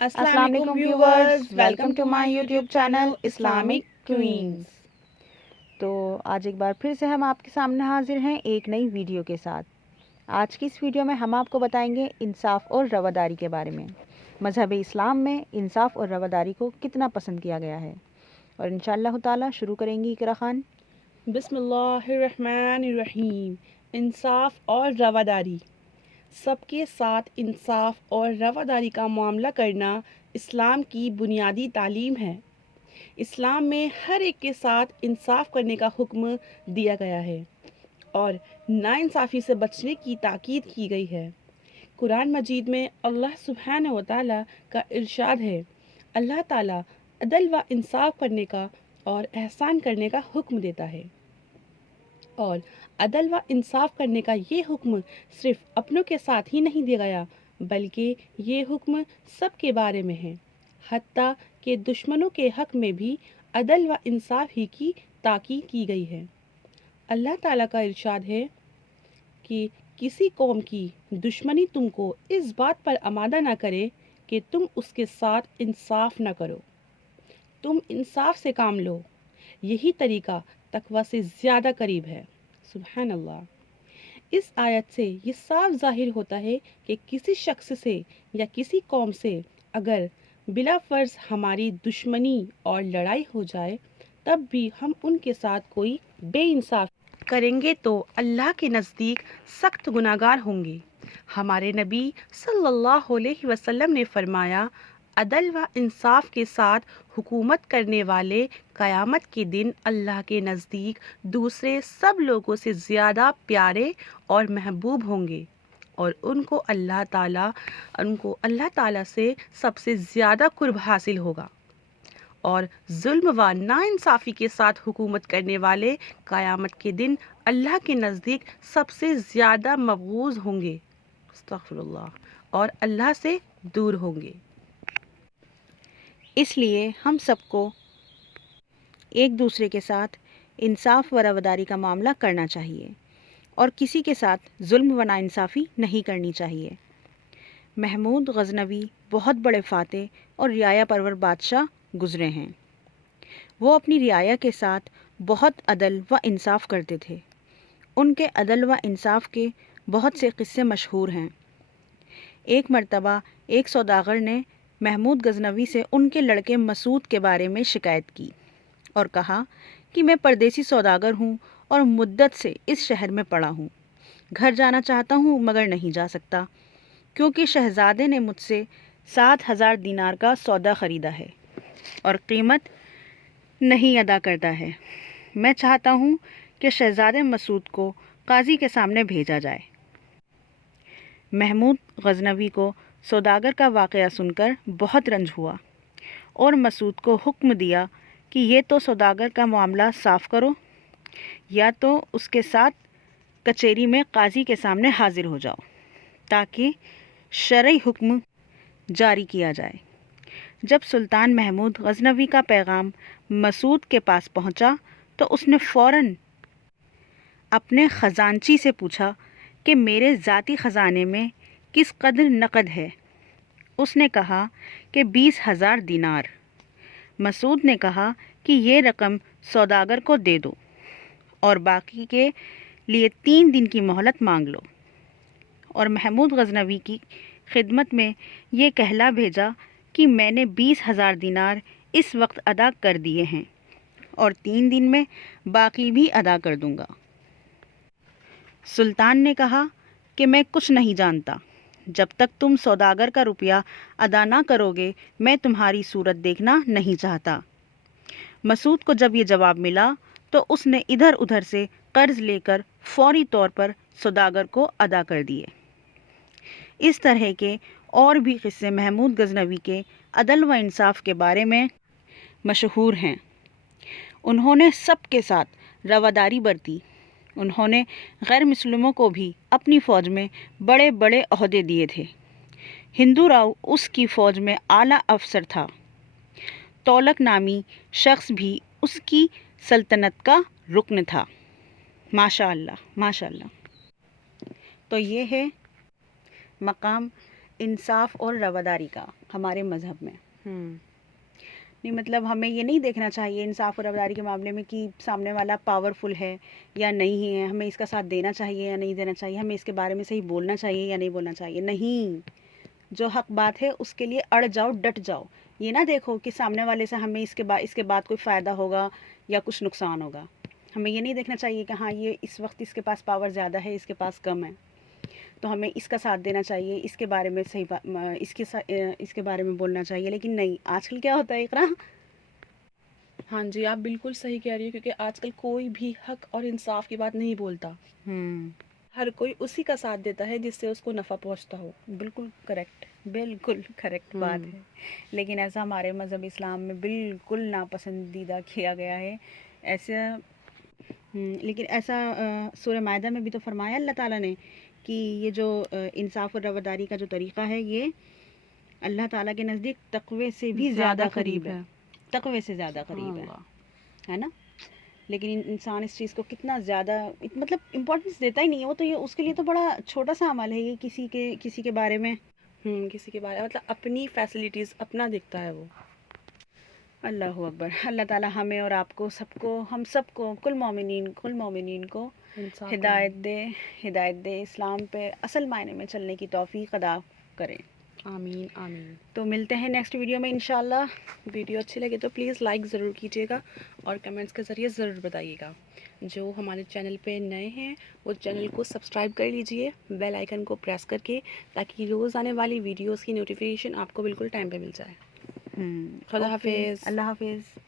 السلام علیکم viewers, welcome to my YouTube channel Islamic Queens. تو آج ایک بار پھر سے ہم آپ کے سامنے حاضر ہیں ایک نئی ویڈیو کے ساتھ۔ آج کی اس ویڈیو میں ہم آپ کو بتائیں گے انصاف اور رواداری کے بارے میں۔ مذہب اسلام میں انصاف اور رواداری کو کتنا پسند کیا گیا ہے، اور انشاءاللہ تعالی شروع کریں گی اقرا خان۔ بسم اللہ الرحمن الرحیم۔ انصاف اور رواداری۔ سب کے ساتھ انصاف اور رواداری کا معاملہ کرنا اسلام کی بنیادی تعلیم ہے۔ اسلام میں ہر ایک کے ساتھ انصاف کرنے کا حکم دیا گیا ہے اور ناانصافی سے بچنے کی تاکید کی گئی ہے۔ قرآن مجید میں اللہ سبحانہ و تعالیٰ کا ارشاد ہے، اللہ تعالیٰ عدل و انصاف کرنے کا اور احسان کرنے کا حکم دیتا ہے، اور عدل و انصاف کرنے کا یہ حکم صرف اپنوں کے ساتھ ہی نہیں دیا گیا، بلکہ یہ حکم سب کے بارے میں ہے، حتیٰ کہ دشمنوں کے حق میں بھی عدل و انصاف ہی کی تاکید کی گئی ہے۔ اللہ تعالیٰ کا ارشاد ہے کہ کسی قوم کی دشمنی تم کو اس بات پر آمادہ نہ کرے کہ تم اس کے ساتھ انصاف نہ کرو، تم انصاف سے کام لو، یہی طریقہ تقویٰ سے زیادہ قریب ہے۔ سبحان اللہ۔ اس آیت سے یہ صاف ظاہر ہوتا ہے کہ کسی شخص سے یا کسی قوم سے اگر بلا فرض ہماری دشمنی اور لڑائی ہو جائے، تب بھی ہم ان کے ساتھ کوئی بے انصاف کریں گے تو اللہ کے نزدیک سخت گناہگار ہوں گے۔ ہمارے نبی صلی اللہ علیہ وسلم نے فرمایا، عدل و انصاف کے ساتھ حکومت کرنے والے قیامت کے دن اللہ کے نزدیک دوسرے سب لوگوں سے زیادہ پیارے اور محبوب ہوں گے، اور ان کو اللہ تعالیٰ سے سب سے زیادہ قرب حاصل ہوگا، اور ظلم و ناانصافی کے ساتھ حکومت کرنے والے قیامت کے دن اللہ کے نزدیک سب سے زیادہ مبغوض ہوں گے، استغفر اللہ، اور اللہ سے دور ہوں گے۔ اس لیے ہم سب کو ایک دوسرے کے ساتھ انصاف و رواداری کا معاملہ کرنا چاہیے، اور کسی کے ساتھ ظلم و ناانصافی نہیں کرنی چاہیے۔ محمود غزنوی بہت بڑے فاتح اور رعایا پرور بادشاہ گزرے ہیں۔ وہ اپنی رعایا کے ساتھ بہت عدل و انصاف کرتے تھے۔ ان کے عدل و انصاف کے بہت سے قصے مشہور ہیں۔ ایک مرتبہ ایک سوداگر نے محمود غزنوی سے ان کے لڑکے مسعود کے بارے میں شکایت کی اور کہا کہ میں پردیسی سوداگر ہوں اور مدت سے اس شہر میں پڑا ہوں، گھر جانا چاہتا ہوں مگر نہیں جا سکتا، کیونکہ شہزادے نے مجھ سے 7,000 دینار کا سودا خریدا ہے اور قیمت نہیں ادا کرتا ہے۔ میں چاہتا ہوں کہ شہزادے مسعود کو قاضی کے سامنے بھیجا جائے۔ محمود غزنوی کو سوداگر کا واقعہ سن کر بہت رنج ہوا اور مسعود کو حکم دیا کہ یہ تو سوداگر کا معاملہ صاف کرو، یا تو اس کے ساتھ کچہری میں قاضی کے سامنے حاضر ہو جاؤ تاکہ شرعی حکم جاری کیا جائے۔ جب سلطان محمود غزنوی کا پیغام مسعود کے پاس پہنچا تو اس نے فوراً اپنے خزانچی سے پوچھا کہ میرے ذاتی خزانے میں کس قدر نقد ہے۔ اس نے کہا کہ 20,000 دینار۔ مسعود نے کہا کہ یہ رقم سوداگر کو دے دو اور باقی کے لیے 3 دن کی مہلت مانگ لو، اور محمود غزنوی کی خدمت میں یہ کہلا بھیجا کہ میں نے 20,000 دینار اس وقت ادا کر دیے ہیں اور 3 دن میں باقی بھی ادا کر دوں گا۔ سلطان نے کہا کہ میں کچھ نہیں جانتا، جب تک تم سوداگر کا روپیہ ادا نہ کرو گے میں تمہاری صورت دیکھنا نہیں چاہتا۔ مسعود کو جب یہ جواب ملا تو اس نے ادھر ادھر سے قرض لے کر فوری طور پر سوداگر کو ادا کر دیے۔ اس طرح کے اور بھی قصے محمود غزنوی کے عدل و انصاف کے بارے میں مشہور ہیں۔ انہوں نے سب کے ساتھ رواداری برتی۔ انہوں نے غیر مسلموں کو بھی اپنی فوج میں بڑے بڑے عہدے دیے تھے۔ ہندو راؤ اس کی فوج میں اعلیٰ افسر تھا۔ تولک نامی شخص بھی اس کی سلطنت کا رکن تھا۔ ماشاء اللہ، ماشاء اللہ۔ تو یہ ہے مقام انصاف اور رواداری کا ہمارے مذہب میں. ہوں نہیں مطلب ہمیں یہ نہیں دیکھنا چاہیے انصاف اور رواداری کے معاملے میں کہ سامنے والا پاورفل ہے یا نہیں ہے, ہمیں اس کا ساتھ دینا چاہیے یا نہیں دینا چاہیے, ہمیں اس کے بارے میں صحیح بولنا چاہیے یا نہیں بولنا چاہیے. نہیں, جو حق بات ہے اس کے لیے اڑ جاؤ, ڈٹ جاؤ. یہ نہ دیکھو کہ سامنے والے سے ہمیں اس کے بعد کوئی فائدہ ہوگا یا کچھ نقصان ہوگا. ہمیں یہ نہیں دیکھنا چاہیے کہ ہاں یہ اس وقت اس کے پاس پاور زیادہ ہے, اس کے پاس کم ہے, تو ہمیں اس کا ساتھ دینا چاہیے, اس کے بارے میں اس کے بارے میں بولنا چاہیے. لیکن نہیں, آج کل کیا ہوتا ہے اقرا, ہاں جی, آپ بالکل صحیح کہہ رہی ہو, کیونکہ آج کل کوئی بھی حق اور انصاف کی بات نہیں بولتا. ہر کوئی اسی کا ساتھ دیتا ہے جس سے اس کو نفع پہنچتا ہو. بالکل کریکٹ بات ہے. لیکن ایسا ہمارے مذہب اسلام میں بالکل ناپسندیدہ کیا گیا ہے ایسا. لیکن ایسا سورہ مائدہ میں بھی تو فرمایا اللہ تعالیٰ نے کہ یہ جو انصاف اور رواداری کا جو طریقہ ہے یہ اللہ تعالیٰ کے نزدیک تقوی سے بھی زیادہ قریب ہے. تقوی سے زیادہ قریب ہے نا. لیکن انسان اس چیز کو کتنا زیادہ مطلب امپورٹنس دیتا ہی نہیں ہے. وہ تو یہ اس کے لیے تو بڑا چھوٹا سا عمل ہے یہ, کسی کے بارے میں کسی کے بارے میں مطلب اپنی فیسلٹیز اپنا دیکھتا ہے وہ. اللہ اکبر. اللہ تعالیٰ ہمیں اور آپ کو ہم سب کو کل مومنین کو ہدایت دے, اسلام پہ اصل معنی میں چلنے کی توفیق عطا کرے. آمین آمین. تو ملتے ہیں نیکسٹ ویڈیو میں انشاءاللہ. ویڈیو اچھی لگے تو پلیز لائک ضرور کیجیے گا اور کمنٹس کے ذریعے ضرور بتائیے گا. جو ہمارے چینل پہ نئے ہیں وہ چینل کو سبسکرائب کر لیجئے بیل آئیکن کو پریس کر کے, تاکہ روز آنے والی ویڈیوز کی نوٹیفیکیشن آپ کو بالکل ٹائم پہ مل جائے. خدا حافظ. اللہ حافظ.